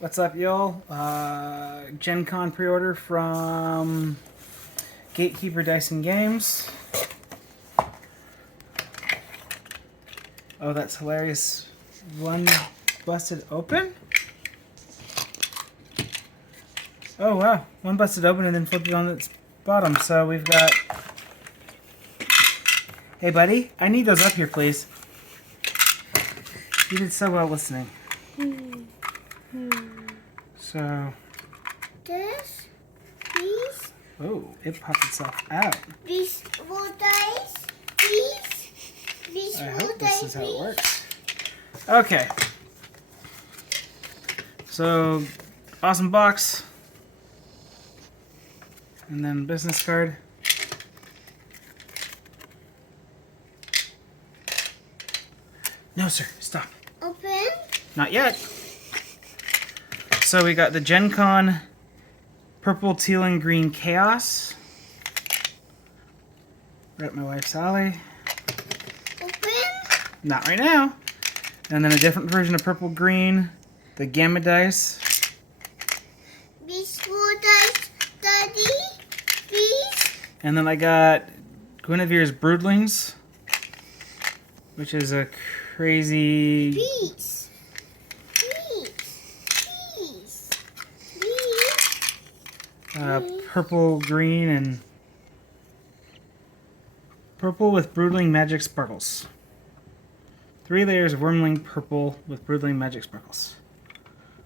What's up, y'all? Gen Con pre-order from Gatekeeper Dyson Games. Oh, that's hilarious. One busted open? Oh, wow. One busted open and then flipped it on its bottom. So we've got... Hey, buddy. I need those up here, please. You did so well listening. So... This, these. Oh, it popped itself out. These four dice. These I four hope this is dice. how it works. Okay. So, awesome box. And then business card. No, sir. Stop. Open. Not yet. So we got the Gen Con purple, teal, and green chaos. Right at my wife Sally. Open. Not right now. And then a different version of purple green, the gamma dice. These four dice. Daddy. These. And then I got Genevieve's Broodlings, which is a crazy... These. purple, green, and purple with Broodling Magic Sparkles. 3 layers of Wormling purple with Broodling Magic Sparkles.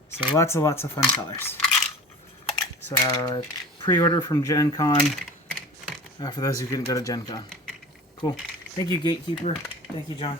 So lots of fun colors. So pre-order from Gen Con for those who couldn't go to Gen Con. Cool. Thank you, Gatekeeper. Thank you, John.